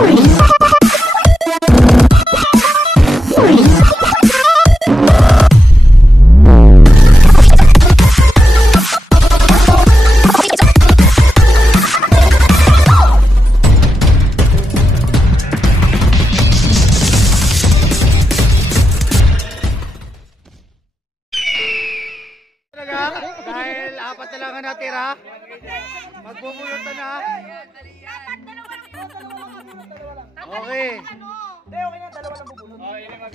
Dahil apat na lang ang natira, magbubulutan na. Okay.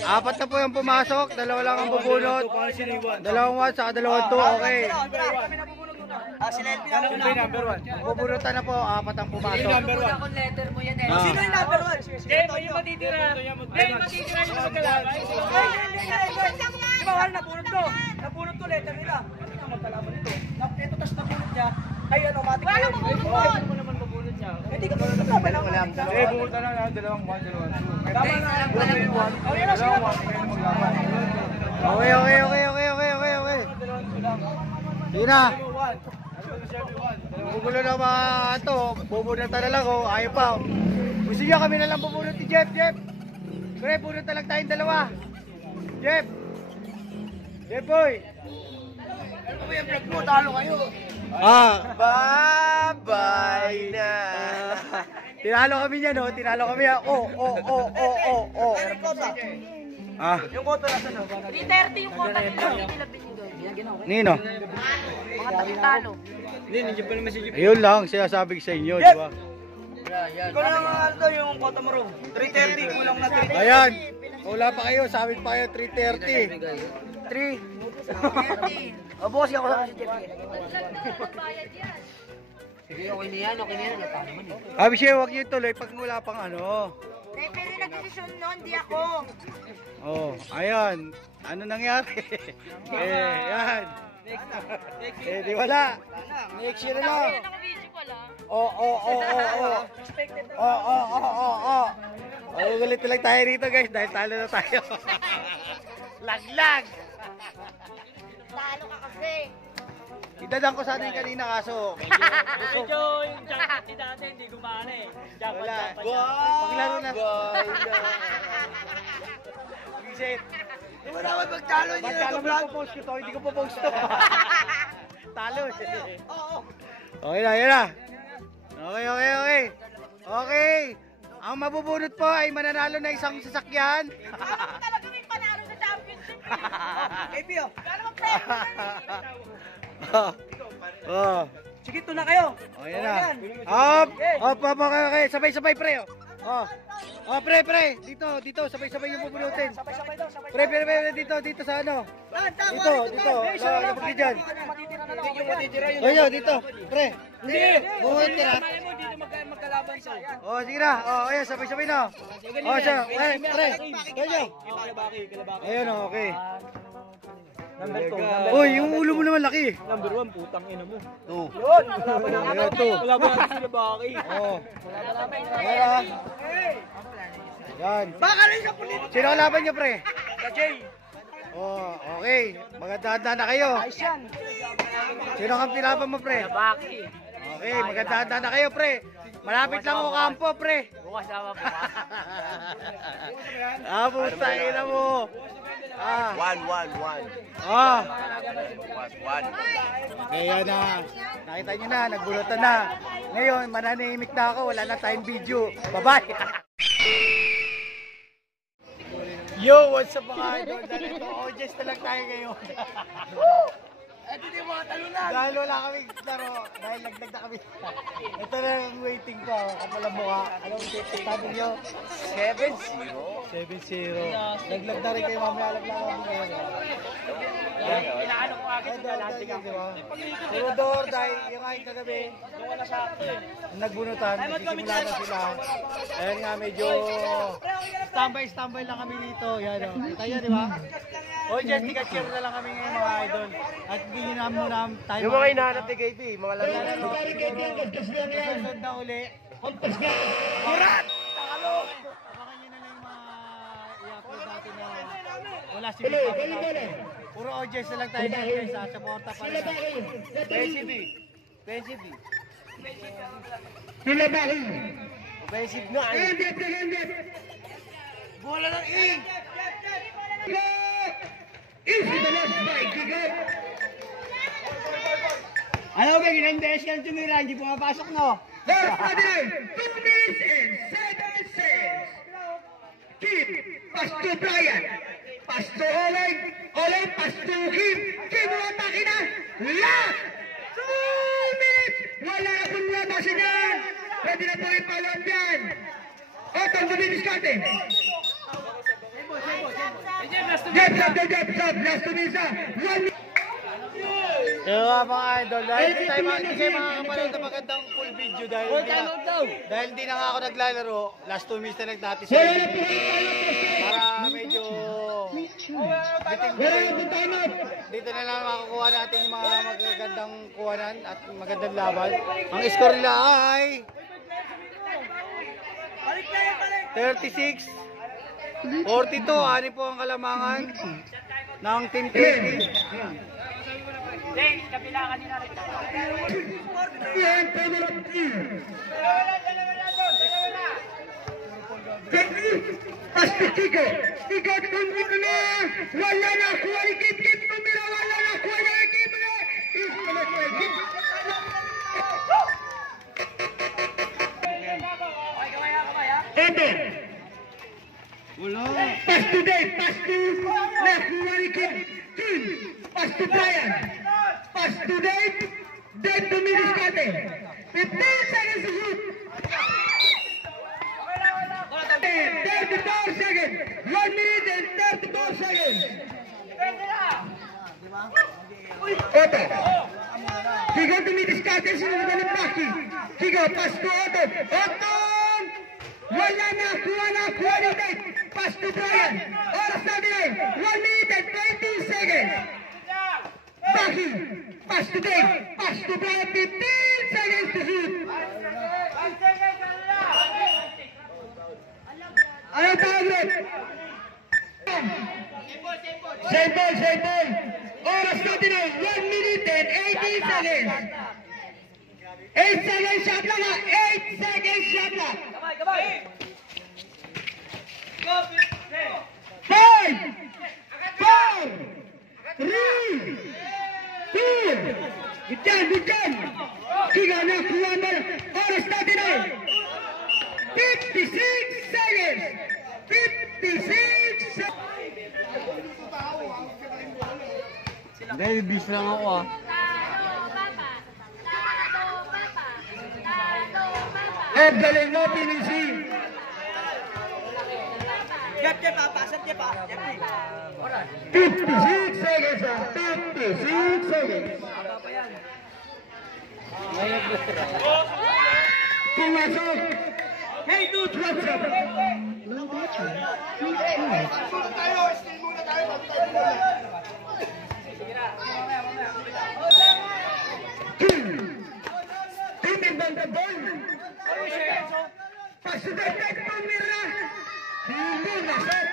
Apat na po yung pumasok, dalawa lang ang bubunot. Dalawang 1 saka dalawang 2, okay. Number 1. Bubunutan na po, apat ang pumasok. Sino yung number 1? Jay, may matitira. Jay, matitira yung magkalaban. Di ba, wala napunod ko. Napunod ko letter nila. Ano nga magkalaban ito? Ito, tas napunod niya. Ay, automatic. Wala mabunod mo. Ano mo naman mabunod siya? Hindi ka mabunod na. Eh, bumuta na lang. Dalawang 1, dalawang 2. Tama na. Oh, yan na sila. Okay. Sige na. Bubulo na ba ito? Bubunatan na lang oh. Ayaw pa. Gusto niya kami na lang bubunot ni Jeff. Pre, bunot na lang tayong dalawa. Jeff boy. Ano ba yung vlog mo? Talo kayo. Bye-bye na. Tinalo kami niya no? Tinalo kami yan. Yung kota nasa na? 330 yung kota nila. Nila binigay. Nino? Mga talo. Hindi, nandiyan pa naman si Jeep. Ayun lang, sinasabi ko sa inyo, di ba? Ikaw na lang ano to, yung kota mo ro. 330, kulang na 330. Ayan, wala pa kayo, sabi pa kayo 330. 3. Bukas ako sa si Jeff. Sige, okay na yan. Natalo man eh. Abishe, huwag niyo tuloy pag wala pang ano. Pero nag-desisyon nun, di ako. Oh, ayan. Ano nangyari? Yan. Di wala. Next year na lang. Naka-video pala. Ulit lang tayo rito guys dahil talo na tayo. Laglag. Talo ka kasi. Idadang ko sana yung kanina kaso Medyo yung jacket ni dati hindi gumana eh. wala. Paglaro na. Reset. Di ba naman magtalo niyo Ba't kala mo po-post ko to? Hindi ko po-post to. Talo. Oo. Okay na, yan na. Okay. Ang mabubunot po ay mananalo na isang sasakyan. Talaga may panalo sa championship. Ebio. Kala mo premyo Sige, ito na kayo. Oh, yan na. Okay. Sabay-sabay, pre. Pre. Dito. Sabay-sabay yung bubunutin. Sabay-sabay daw, sabay. Pre, dito sa ano. Dito. Lapag dyan. Matitira yun. Oyo, dito. Pre. Hindi. Bumunot ka na. Malay mo, dito magkalaban sa. Oh, sige na. Ayan, sabay-sabay na. Siya. Pre. Oyo. Ayan, okay. Number 2. Uy, yung ulo mo naman laki. Number 1, putang ina mo. Two. Yun. Kalaban natin. Ayan, two. Kalaban natin sila Baki. Ayan. Yan. Baka rin sa pulido. Sino kalaban niyo, pre? Jay. Okay. Maganda na kayo. Ayos yan. Sino kang pinapan mo, pre? Baki. Okay, maganda na kayo, pre. Malapit lang ako kampo, pre. Bukas naman po. Puta, ina mo. 1. Kaya na. Nakita nyo na, nagbulotan na. Ngayon, mananahimik na ako. Wala na tayong video. Bye-bye. Yo, what's up mga idol? Dito, OJS na lang tayo ngayon. Ito din mga talunan. Dahil wala kami laro, dahil lagdag na kami. Ito na ang waiting ko, kapal ang mukha. Alam mo, sabi nyo? 7-0. Laglag na rin kayo mamaya, laglag kami ngayon. Inaano ko agad na lahat Di ba? Puro door, dahil yung aking kagabi, Doon ka na sa akin eh. nagbunutan, nagsisimula na sila. Ayan nga, medyo standby lang kami dito. Yan o. Kita nyo, di ba? O, just tika-cheer na lang kami ngayon mga idol. At hindi nyo na muna tayo. Yung mga hinahanap ni KP, mga laro. Susunod na uli. Murat! Takalo! Abangan nyo na lang yung mga i-upload natin na wala si Papa. Puro OJS na lang tayo guys. Sa supporta pa rin. Offensive na eh. Bola ng ing! Easy the last bite, kick up. Ano ba, ginandes ka ng tumira, hindi pumapasok no? Last 2 minutes and 7 seconds. Keep, pass to Brian. Pass to Oleg. Oleg, pass to Kim. Kim, atake na. Last 2 minutes. Wala na kung latasin yan. Pwede na po ipalot yan. Otong dumidiskarte. Jabs up, last 2 minutes na. 1 minute. Yung mga idol, dahil hindi kayo makakapanood na magandang full video dahil hindi na nga ako naglalaro, last 2 minutes na nagtatis sa video. Para medyo dito na lang makakuha natin yung mga magagandang kuhanan at magandang laban. Ang score nila ay 36 42, ani po ang kalamangan ng Team KT. Pass to Kiko. Kiko, tumira na. Wala na kuha ni Kip. Kip, tumira. Wala na kuha ni Kip. Ende. Pass to Dave. Pass to nakuha ni Kip. Kim. Pass to Brian. Pass to Dave. Dave dumidiskarte. 15 seconds to shoot. 34 seconds. 1 minute and 34 seconds. Otto. Kiko dumidiskarte. Sinunod ng Paki. Kiko, pass to Otto. Otto! Wala na. Kuha ni Dave. Pass to Brian. Oras na din. 1 minute and 20 seconds. Paki. Pass to Dave. Pass to Brian. 15 seconds to shoot. Ano tawag? Same ball. Oras natin ay 1 minute and 18 seconds. 8 seconds shot lang ha. 8 seconds shot lang. 5, 4, 3, 2, Bitan. Tiga na kuha na. Oras natin ay 56 seconds. 56 seconds. Dahil bis lang ako ah. Ang galing mo, pinisi. Jep, pasat Jep. 56 seconds ha. 56 seconds. Pumasok. Hey dude, what's up? Low battery. Please charge. Timid bang the ball? Pasudat tumira. Hindi na set.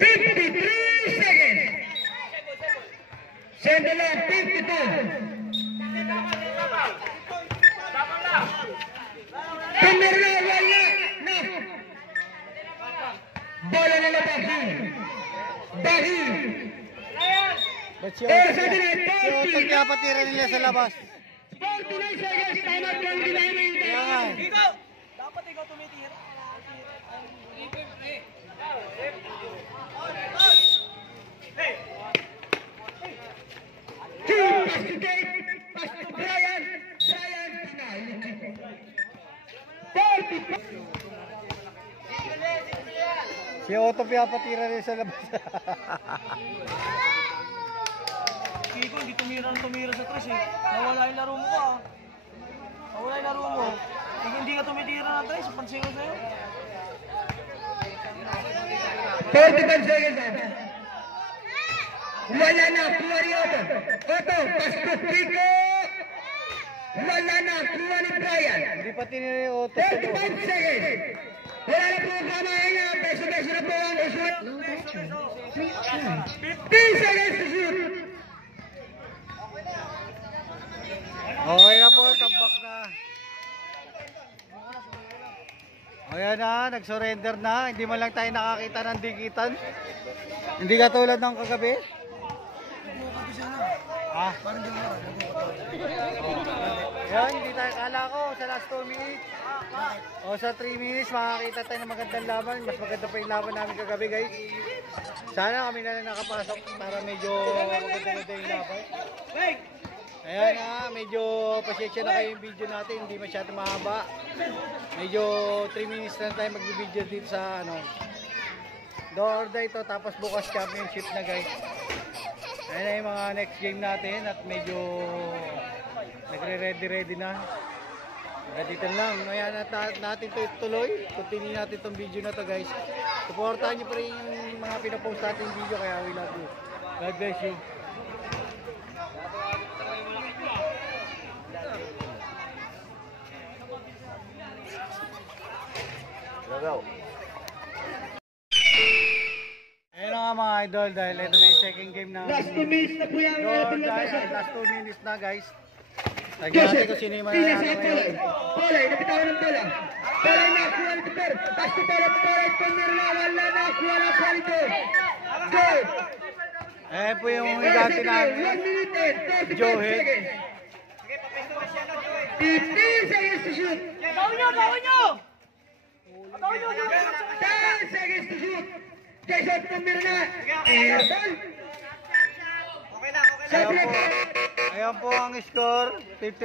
53 seconds. Send lang 52. Tumira wala na. Bola na Bahi. Ba't si Otto kaya patira nila sa labas? 49 seconds. Tama po ang ginamit. Kaya nga. Dapat ikaw tumitira. Pass to Dave. Pass to Brian. Si Otto kaya patira nila sa labas. Kiko, hindi tumira sa tres eh. Nawala yung laro mo ka. Nawala yung laro mo. Kung hindi ka tumitira na tres, pansin ko sa'yo. 45 seconds. Wala na, kuha ni Otto. Otto, pass to Kiko. Wala na, kuha ni Brian. Hindi pa tinira ni Otto sa loob. 35 seconds. Wala na po ang kamahin niya. Beso-beso na po ang uswat. Low battery. Please charge. 15 seconds to shoot. Okay na po, tambak na. Ayan na, nag-surrender na. Hindi man lang tayo nakakita ng dikitan. Hindi katulad ng kagabi. Ah. Yan, hindi tayo kala ko sa last 2 minutes. O sa 3 minutes makakita tayo ng magandang laban. Mas maganda pa yung laban namin kagabi, guys. Sana kami na lang nakapasok para medyo maganda yung laban. Ayan na, medyo pasensya na kayo yung video natin, hindi masyado mahaba. Medyo 3 minutes lang tayo mag-video dito sa ano. Door day to, tapos bukas championship na, guys. Ayan na yung mga next game natin at medyo nagre-ready na. Dito lang, ayan natin to tuloy. Continue natin itong video na to, guys. Supportahan nyo pa rin yung mga pinapost natin video, kaya we love you. God bless you. Go. Ayan na nga mga idol, dahil ito na yung second game na Last 2 minutes na po yan. last 2 minutes na, guys. Lagyan natin kung sino yung Pila sa mananalo Polay. ngayon. Polay, napitawan ng bola. Polay nakuha ng Tuper. Pasto bola, Polay, Tumer na wala nakuha ng Polito. Go! Ayan po yung higanti 1 namin. minute and 45 Joe Head. seconds. 15 seconds to shoot. Gawin nyo! Gawin nyo! 10 seconds to shoot. Jason Tumer na. Airball. Ayan po ang score, 54-45.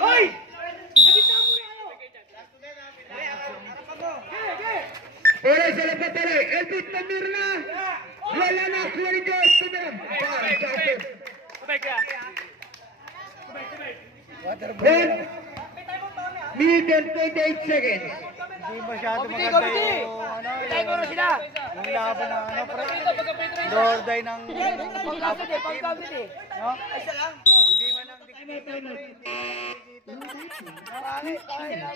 Hoy! Polay sa lapat Polay. Elbit Tumer na. Wala nakuha ni Joe Tumer. Jason. Minute and 28 seconds. Hindi masyado maganda yung ano, yung laban ng ano, pre. Door day ng kapit team. No? Hindi man ang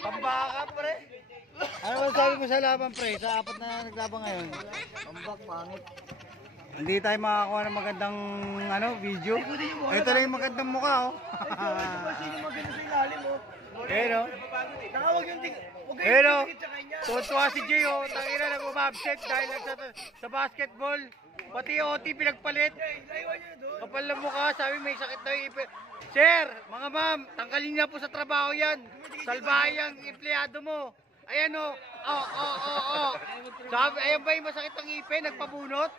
pambaka, pre. Ano masasabi mo sa laban, pre? Sa apat na naglaban ngayon. Pambak, pangit. Hindi tayo makakuha ng magandang ano, video. Ito na yung magandang mukha, oh. Pero, pero, tuwa si Jay, oh. Tangina na umabsent dahil sa basketball. Pati OT pinagpalit. Kapal na mukha, sabi may sakit na yung ipin. Sir, mga ma'am, tanggalin niya po sa trabaho yan. Salbahay ang empleyado mo. Ayan, oh. Sabi, ayan ba yung masakit ang ipin? Nagpabunot?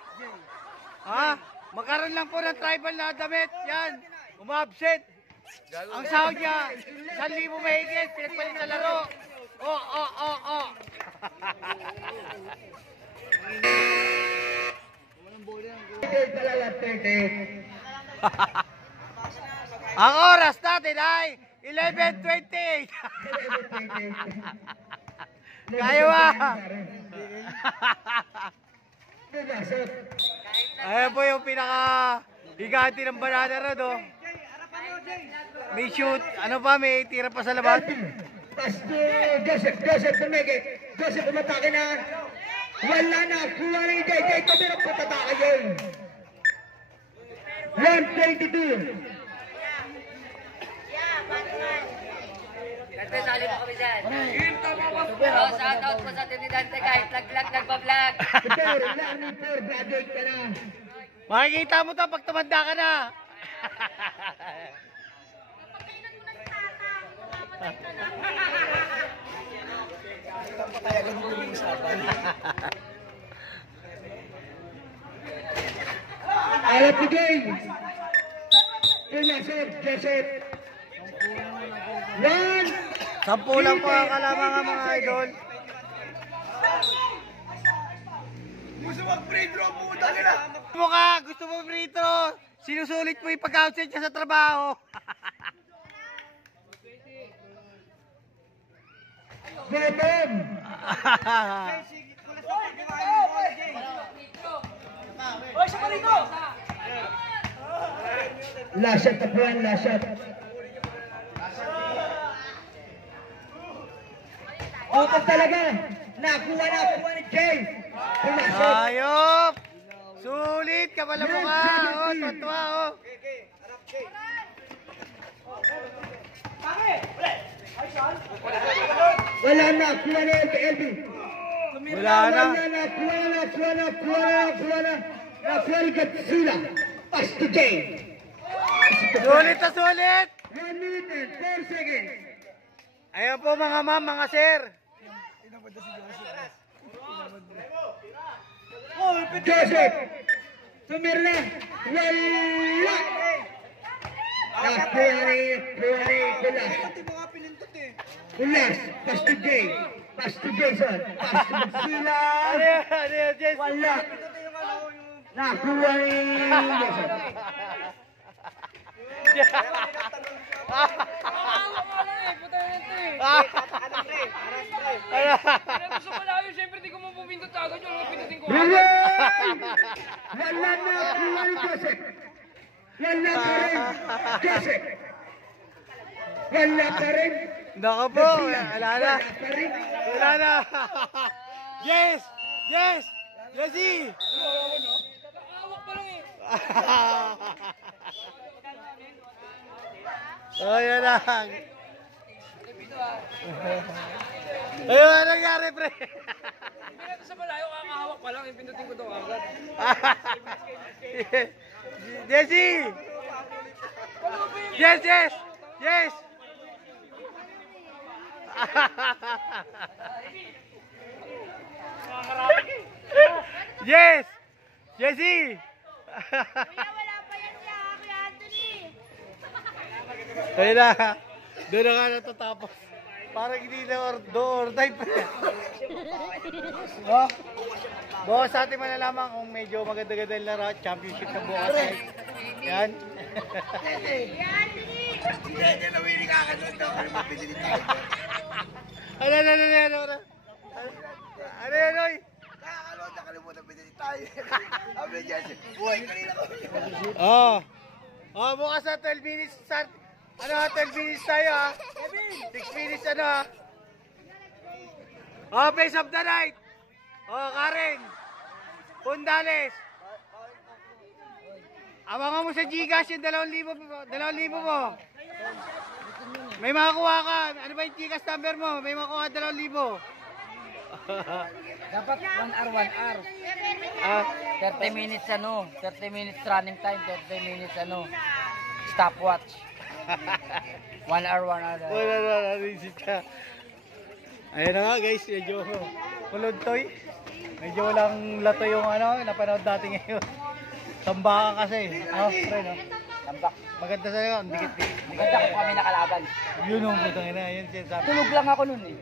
Ha? Magkaroon lang po ng tribal na damit. Yan. Umabsent. Ang sahod niya, 1,000 mahigit. Pinagpalit sa laro. Ang oras natin ay 11:28. Kaya ba? Ayan po yung pinaka-higanti ng banana ron, oh. May shoot, ano pa, may tira pa sa labas. Pasto Joseph Tumege. Joseph umatake na. Wala na. Kuha na ni Jay. Jay Tumer ang patatake yun. 122. Nagpesali mo kami dyan. Shout out po sa Trinidante kahit lag-lag nagpa-vlog. Super, learning for graduate ka na. Makikita mo to pag tumanda ka na. Alat ni Jay. Pumasok, Joseph. 10 lang po ang kalamangan mga idol. Gusto mo free throw? Sinusulit mo yung pag-outside niya sa trabaho. Bottom. Hoy, siya pa rito! Last shot, tapuan, last shot. Open talaga. Nakuha ni Jay. Pumasok. Ayop! Mabait ka pala mukha. Oh, totwa oh. Wala na, kuha na yung LB. Wala na. Nakuha ni Godzilla. Pass to Jane. Sulit na sulit. 1 minute and 4 seconds. Ayan po mga ma'am, mga sir. Joseph. Tumira na. Wala. Nakuha ni Kulas. Kulas. Pass to Jane. Pass to Jason. Pass to Godzilla. Ano yan, Jess? Wala. Nakuha ni Jason. Gusto ko lang yun, syempre di ko mapupindot agad yung mga pindutin ko. Wala na kuha ni Joseph. Wala pa rin Joseph. Wala pa rin. Naka po, wala na. Wala pa rin. Wala na. Yes! Yes! Jessie! Nakakawak pa lang eh. Oh, yan lang. Ayun, ano nangyari, pre? Pinito sa malayo, kakahawak pa lang, yung pindutin ko ito agad. Jessie! Yes, yes! Yes! Yes! Jessie! Kuya, wala pa yan siya, Kuya Anthony. Ayun na. Doon na nga natatapos. Parang hindi na door type. Oh. Bukas sa atin malalaman kung medyo maganda-ganda yung laro. Championship na bukas. Yan. Ano yan, Oy? Nakalimutan pinili tayo. Sabi niya, uy, kanina ko. Oh. Oh, bukas na 12 minutes start. Ano ha, 12 minutes tayo ha? 6 minutes ano ha? Oh, face of the night. Oh, Karen. Pundales. Awangan mo sa Gcash yung 2,000 mo. May makakuha ka. Ano ba yung Gcash number mo? May makakuha 2,000. Dapat 1 hour, 1 hour. Ah, 30 minutes 30 minutes running time, 30 minutes stopwatch. 1 hour, 1 hour. wala, visit ka. Ayun na nga guys, medyo kuluntoy. Medyo walang lato yung ano, napanood natin ngayon. Tambakan kasi. Oh, pre, no? Tambak. Maganda sa'yo, ang dikit-dikit. Maganda ko kami nakalaban. Yun ang putang ina, yun siya sabi. Tulog lang ako nun eh.